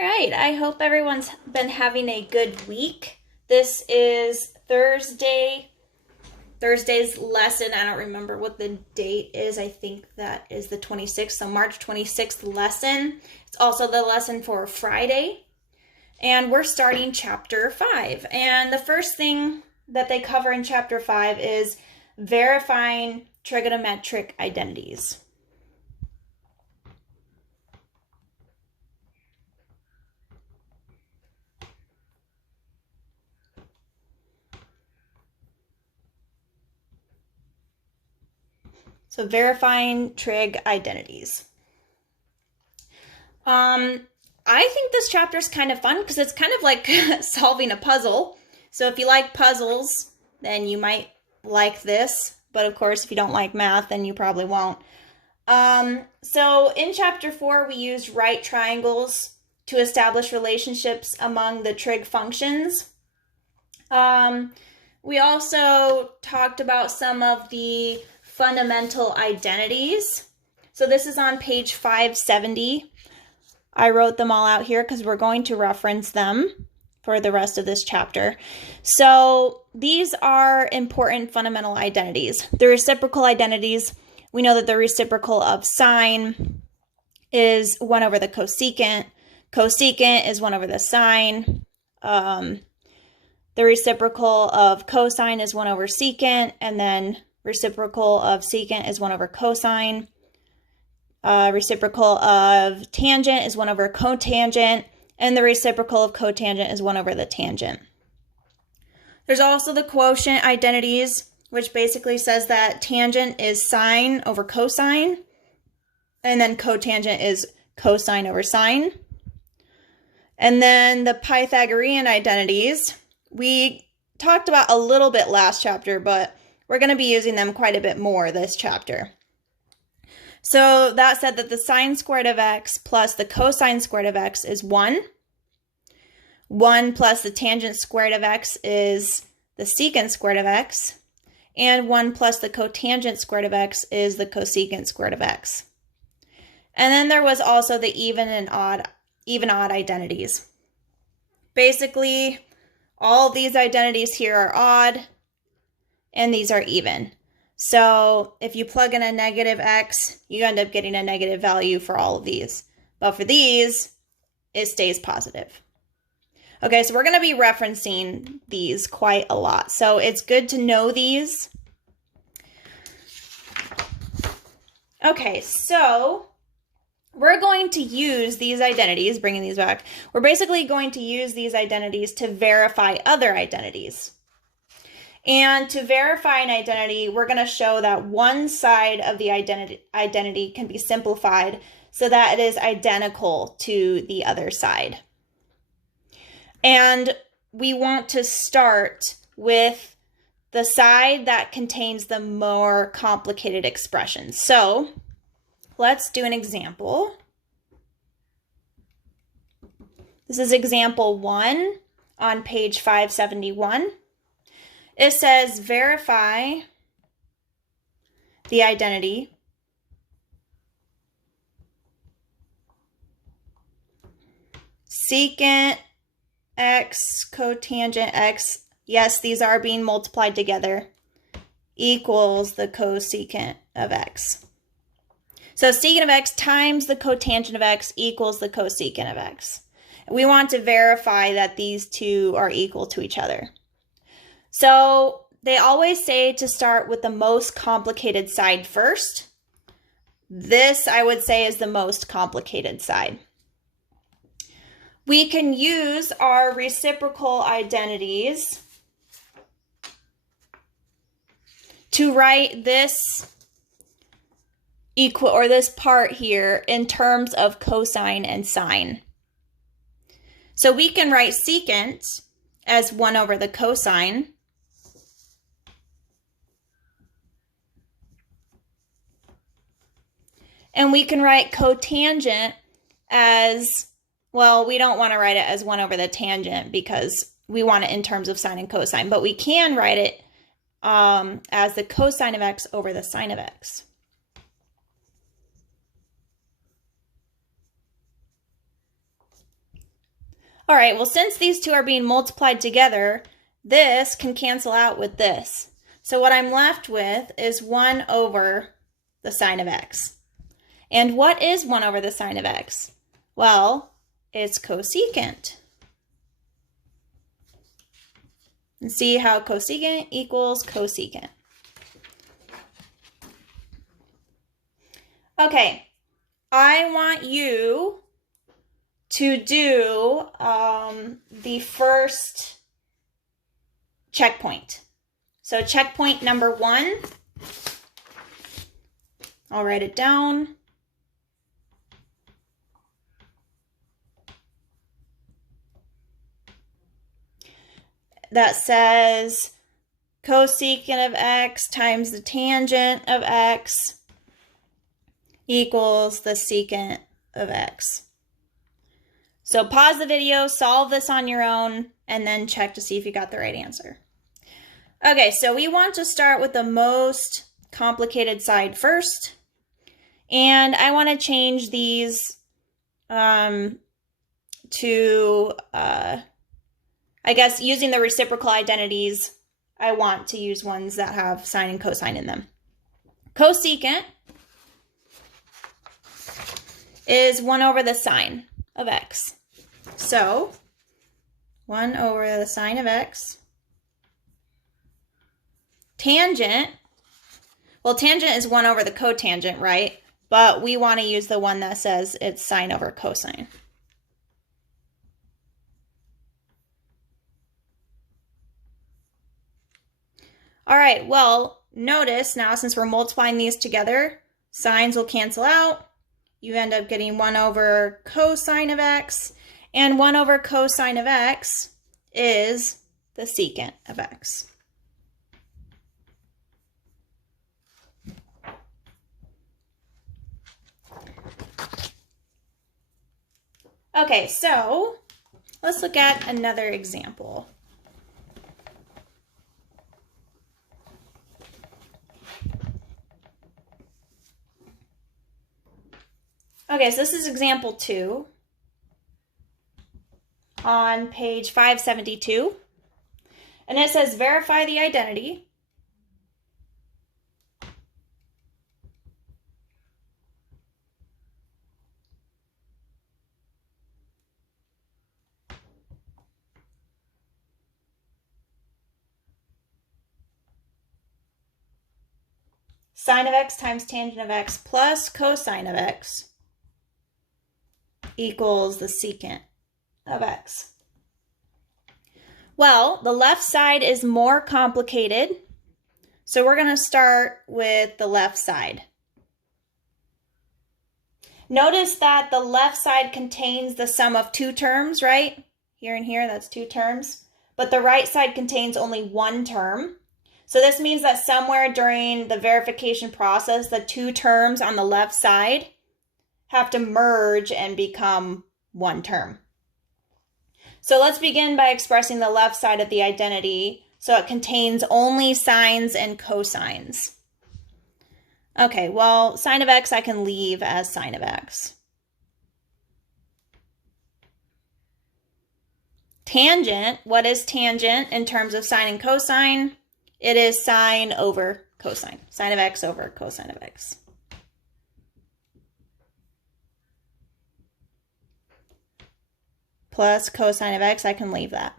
All right, I hope everyone's been having a good week. This is Thursday's lesson. I don't remember what the date is. I think that is the 26th, so March 26th lesson. It's also the lesson for Friday. And we're starting chapter 5. And the first thing that they cover in chapter 5 is verifying trigonometric identities. So verifying trig identities. I think this chapter is kind of fun because it's kind of like solving a puzzle. So if you like puzzles, then you might like this. But of course, if you don't like math, then you probably won't. So in chapter 4, we used right triangles to establish relationships among the trig functions. We also talked about some of the fundamental identities. So this is on page 570. I wrote them all out here because we're going to reference them for the rest of this chapter. So these are important fundamental identities. The reciprocal identities, we know that the reciprocal of sine is 1 over the cosecant. Cosecant is 1 over the sine. The reciprocal of cosine is 1 over secant, and then reciprocal of secant is 1 over cosine. Reciprocal of tangent is 1 over cotangent, and the reciprocal of cotangent is 1 over the tangent. There's also the quotient identities, which basically says that tangent is sine over cosine, and then cotangent is cosine over sine. And then the Pythagorean identities, we talked about a little bit last chapter, but we're going to be using them quite a bit more this chapter. So that said that the sine squared of x plus the cosine squared of x is 1. 1 plus the tangent squared of x is the secant squared of x. And 1 plus the cotangent squared of x is the cosecant squared of x. And then there was also the even odd identities. Basically, all of these identities here are odd, and these are even. So if you plug in a negative x, you end up getting a negative value for all of these. But for these, it stays positive. Okay, so we're going to be referencing these quite a lot. So it's good to know these. Okay, so we're going to use these identities, bringing these back. We're basically going to use these identities to verify other identities. And to verify an identity, we're going to show that one side of the identity can be simplified so that it is identical to the other side. And we want to start with the side that contains the more complicated expressions. So let's do an example. This is example 1 on page 571. It says verify the identity secant x cotangent x, yes, these are being multiplied together, equals the cosecant of x. So secant of x times the cotangent of x equals the cosecant of x. We want to verify that these two are equal to each other. So they always say to start with the most complicated side first. This, I would say, is the most complicated side. We can use our reciprocal identities to write this equal, or this part here, in terms of cosine and sine. So we can write secant as 1 over the cosine. And we can write cotangent as, well, we don't want to write it as 1 over the tangent because we want it in terms of sine and cosine. But we can write it as the cosine of x over the sine of x. All right, well, since these two are being multiplied together, this can cancel out with this. So what I'm left with is 1 over the sine of x. And what is 1 over the sine of x? Well, it's cosecant. And see how cosecant equals cosecant. Okay, I want you to do the first checkpoint. So checkpoint number 1, I'll write it down. That says cosecant of x times the tangent of x equals the secant of x. So pause the video, solve this on your own, and then check to see if you got the right answer. Okay, so we want to start with the most complicated side first. And I want to change these to, I guess, using the reciprocal identities, I want to use ones that have sine and cosine in them. Cosecant is 1 over the sine of x. So 1 over the sine of x. Tangent, well, tangent is 1 over the cotangent, right? But we want to use the one that says it's sine over cosine. All right, well, notice now since we're multiplying these together, sines will cancel out. You end up getting 1 over cosine of x, and 1 over cosine of x is the secant of x. Okay, so let's look at another example. Okay, so this is example 2 on page 572. And it says verify the identity. Sine of x times tangent of x plus cosine of x equals the secant of x. Well, the left side is more complicated, so we're going to start with the left side. Notice that the left side contains the sum of 2 terms, right? Here and here, that's 2 terms. But the right side contains only 1 term. So this means that somewhere during the verification process, the 2 terms on the left side have to merge and become 1 term. So let's begin by expressing the left side of the identity. So it contains only sines and cosines. Okay, well, sine of x I can leave as sine of x. Tangent, what is tangent in terms of sine and cosine? It is sine over cosine. Sine of x over cosine of x. Plus cosine of x, I can leave that.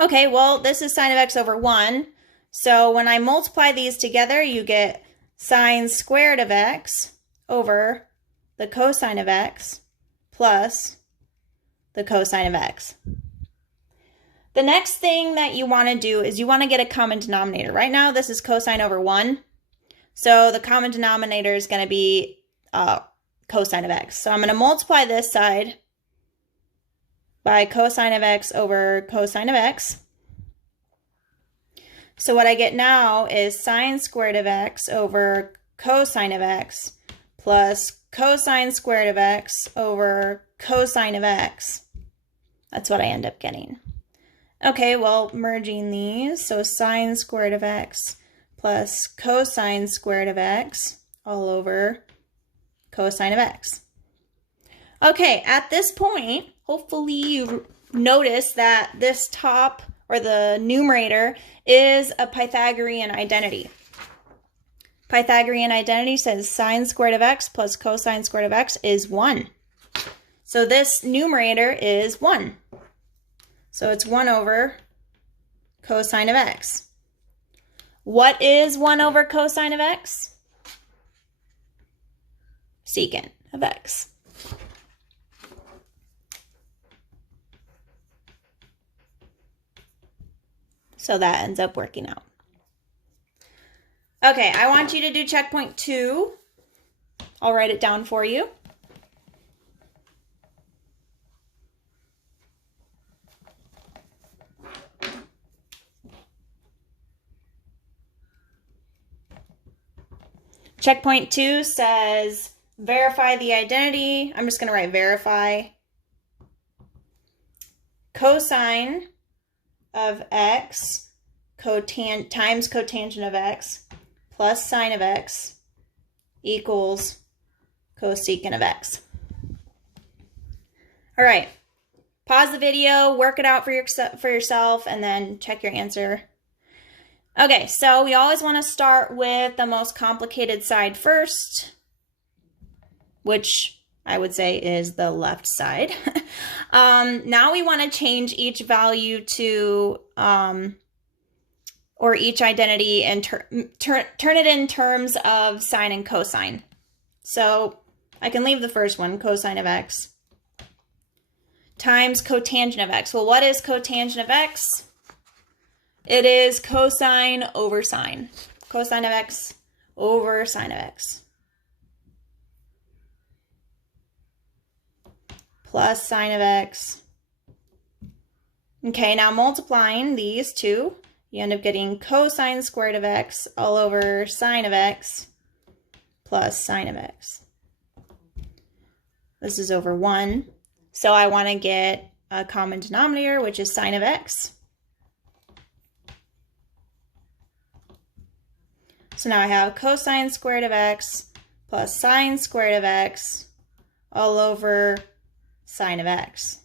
Okay, well, this is sine of x over 1. So when I multiply these together, you get sine squared of x over the cosine of x plus the cosine of x. The next thing that you want to do is you want to get a common denominator. Right now, this is cosine over 1. So the common denominator is going to be cosine of x. So I'm going to multiply this side by cosine of x over cosine of x. So what I get now is sine squared of x over cosine of x plus cosine squared of x over cosine of x. That's what I end up getting. Okay, well, merging these, so sine squared of x plus cosine squared of x all over cosine of x. Okay, at this point, hopefully you notice that this top, or the numerator, is a Pythagorean identity. Pythagorean identity says sine squared of x plus cosine squared of x is 1. So this numerator is 1. So it's 1 over cosine of x. What is 1 over cosine of x? Secant of x. So that ends up working out. Okay, I want you to do checkpoint 2. I'll write it down for you. Checkpoint 2 says verify the identity. I'm just going to write verify. Cosine of x times cotangent of x plus sine of x equals cosecant of x. All right, pause the video, work it out for yourself, and then check your answer. Okay, so we always want to start with the most complicated side first, which I would say is the left side. Now we want to change each value to, or each identity, and turn it in terms of sine and cosine. So I can leave the first one, cosine of x, times cotangent of x. Well, what is cotangent of x? It is cosine over sine. Cosine of x over sine of x. Plus sine of x. Okay, now multiplying these two, you end up getting cosine squared of x all over sine of x plus sine of x. This is over 1. So I want to get a common denominator, which is sine of x. So now I have cosine squared of x plus sine squared of x all over sine of x.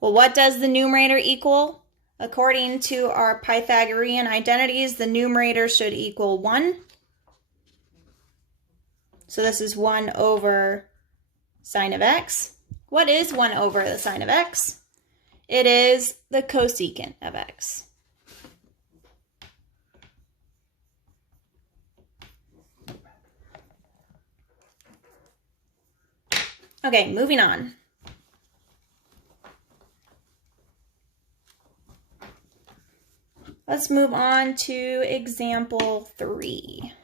Well, what does the numerator equal? According to our Pythagorean identities, the numerator should equal 1. So this is 1 over sine of x. What is 1 over the sine of x? It is the cosecant of x. Okay, moving on. Let's move on to example 3.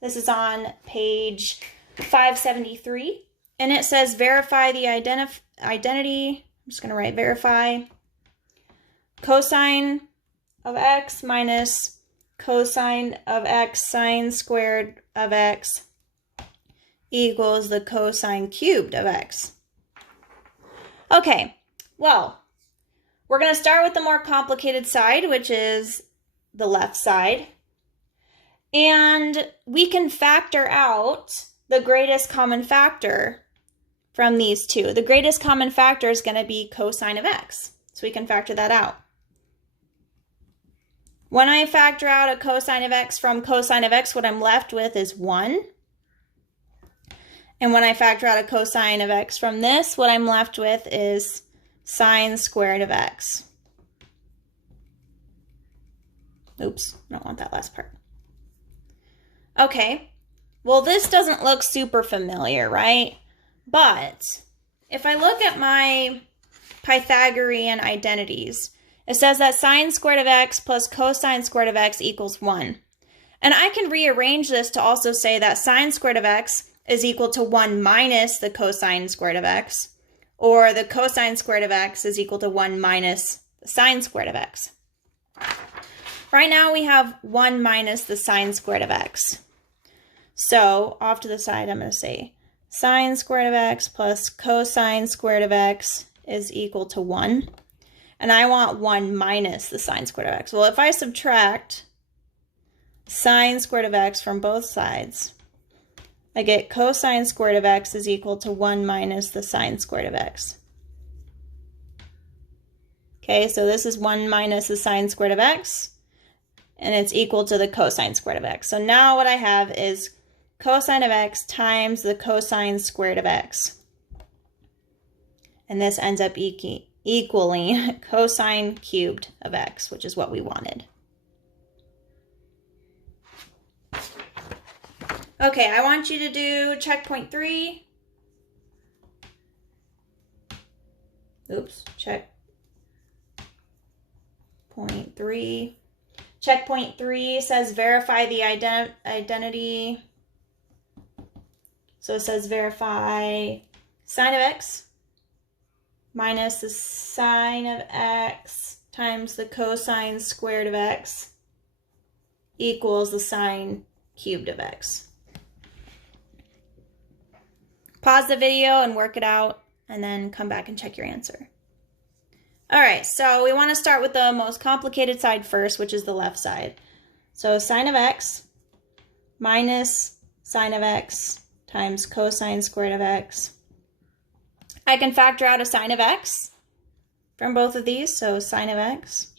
This is on page 573, and it says verify the identity. I'm just going to write verify. Cosine of x minus cosine of x sine squared of x equals the cosine cubed of x. Okay, well, we're going to start with the more complicated side, which is the left side. And we can factor out the greatest common factor from these two. The greatest common factor is going to be cosine of x. So we can factor that out. When I factor out a cosine of x from cosine of x, what I'm left with is 1. And when I factor out a cosine of x from this, what I'm left with is sine squared of x. Oops, I don't want that last part. Okay, well, this doesn't look super familiar, right? But if I look at my Pythagorean identities, it says that sine squared of x plus cosine squared of x equals 1. And I can rearrange this to also say that sine squared of x is equal to 1 minus the cosine squared of x, or the cosine squared of x is equal to 1 minus the sine squared of x. Right now we have 1 minus the sine squared of x. So off to the side, I'm going to say sine squared of x plus cosine squared of x is equal to 1. And I want 1 minus the sine squared of x. Well, if I subtract sine squared of x from both sides, I get cosine squared of x is equal to 1 minus the sine squared of x. Okay, so this is 1 minus the sine squared of x, and it's equal to the cosine squared of x. So now what I have is cosine of x times the cosine squared of x. And this ends up equaling cosine cubed of x, which is what we wanted. Okay, I want you to do checkpoint 3. Oops, checkpoint 3. Checkpoint 3 says verify the identity. So it says verify sine of x minus the sine of x times the cosine squared of x equals the sine cubed of x. Pause the video and work it out, and then come back and check your answer. All right, so we want to start with the most complicated side first, which is the left side. So sine of x minus sine of x times cosine squared of x. I can factor out a sine of x from both of these, so sine of x.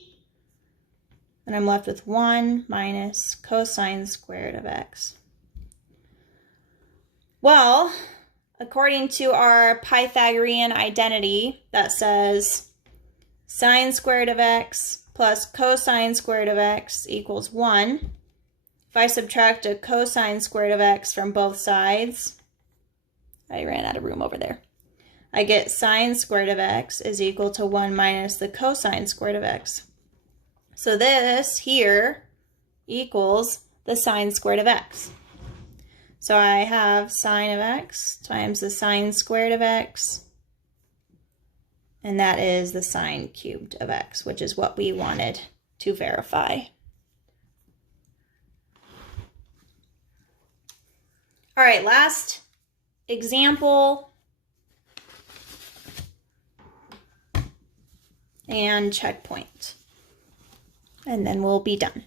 And I'm left with 1 minus cosine squared of x. Well, according to our Pythagorean identity that says sine squared of x plus cosine squared of x equals 1. If I subtract a cosine squared of x from both sides, I ran out of room over there. I get sine squared of x is equal to 1 minus the cosine squared of x. So this here equals the sine squared of x. So I have sine of x times the sine squared of x, and that is the sine cubed of x, which is what we wanted to verify. All right, last example and checkpoint, and then we'll be done.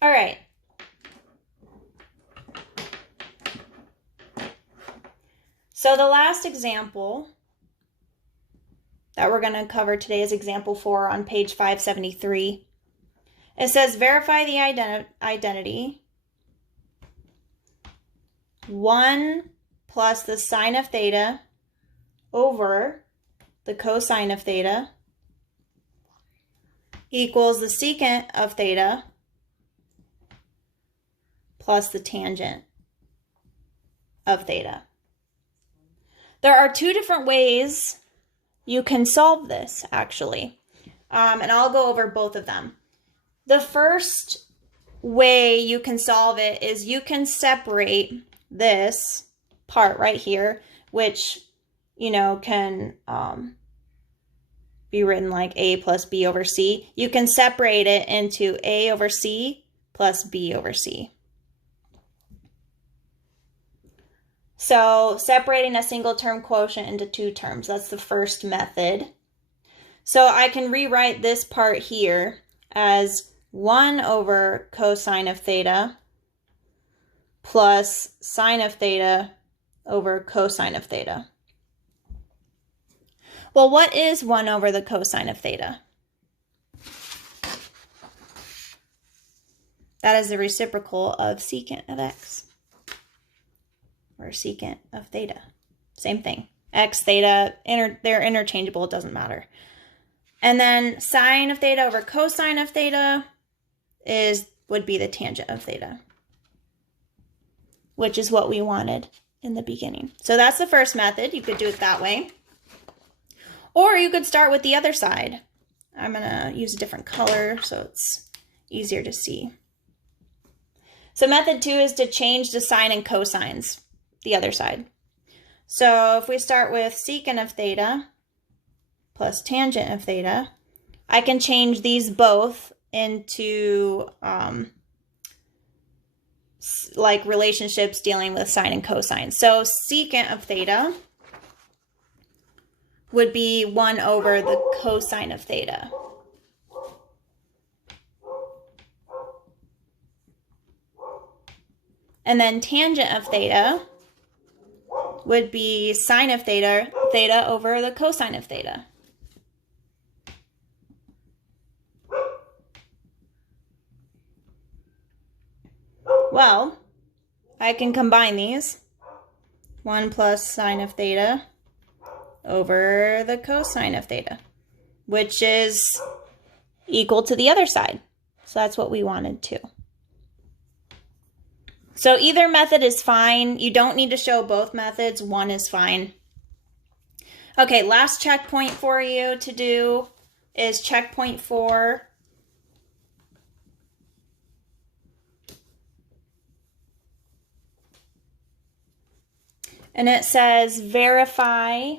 All right. So the last example that we're going to cover today is example 4 on page 573. It says verify the identity 1 plus the sine of theta over the cosine of theta equals the secant of theta plus the tangent of theta. There are two different ways you can solve this, actually, and I'll go over both of them. The first way you can solve it is you can separate this part right here, which, you know, can be written like a plus b over c. You can separate it into a over c plus b over c. So separating a single term quotient into two terms, that's the first method. So I can rewrite this part here as 1 over cosine of theta plus sine of theta over cosine of theta. Well, what is 1 over the cosine of theta? That is the reciprocal of secant of x, or secant of theta. Same thing. X, theta, they're interchangeable, it doesn't matter. And then sine of theta over cosine of theta would be the tangent of theta, which is what we wanted in the beginning. So that's the first method. You could do it that way. Or you could start with the other side. I'm going to use a different color so it's easier to see. So method 2 is to change the sine and cosines, the other side. So if we start with secant of theta plus tangent of theta, I can change these both into like relationships dealing with sine and cosine. So secant of theta would be 1 over the cosine of theta. And then tangent of theta would be sine of theta over the cosine of theta. Well, I can combine these. 1 plus sine of theta over the cosine of theta, which is equal to the other side. So that's what we wanted too. So either method is fine. You don't need to show both methods. One is fine. Okay, last checkpoint for you to do is checkpoint 4. And it says verify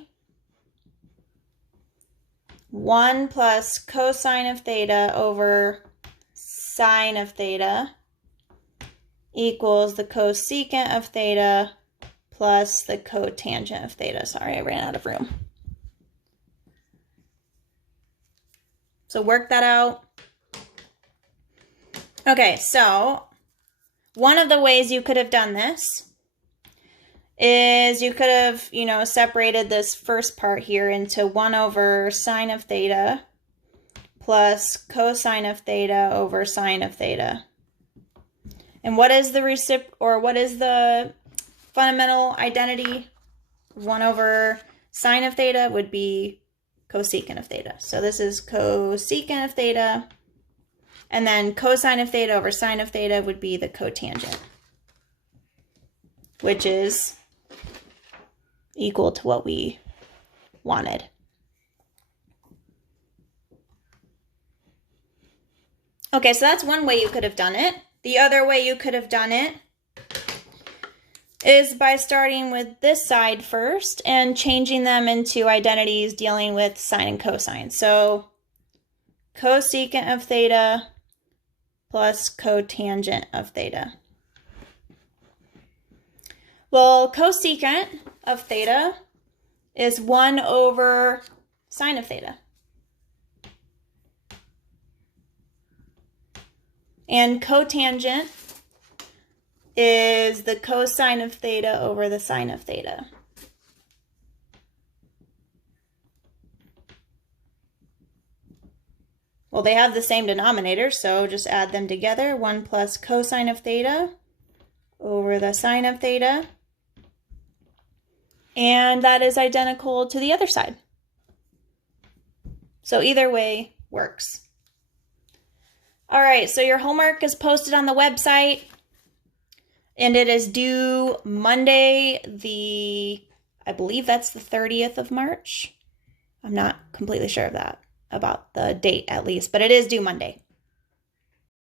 1 plus cosine of theta over sine of theta equals the cosecant of theta plus the cotangent of theta. Sorry, I ran out of room. So work that out. Okay, so one of the ways you could have done this is you could have, separated this first part here into 1 over sine of theta plus cosine of theta over sine of theta. And what is the fundamental identity? 1 over sine of theta would be cosecant of theta. So this is cosecant of theta. And then cosine of theta over sine of theta would be the cotangent, which is equal to what we wanted. Okay, so that's one way you could have done it. The other way you could have done it is by starting with this side first and changing them into identities dealing with sine and cosine. So cosecant of theta plus cotangent of theta. Well, cosecant of theta is 1 over sine of theta. And cotangent is the cosine of theta over the sine of theta. Well, they have the same denominator, so just add them together. 1 plus cosine of theta over the sine of theta. And that is identical to the other side. So either way works. All right, so your homework is posted on the website, and it is due Monday, I believe that's the 30th of March. I'm not completely sure of that, about the date at least, but it is due Monday.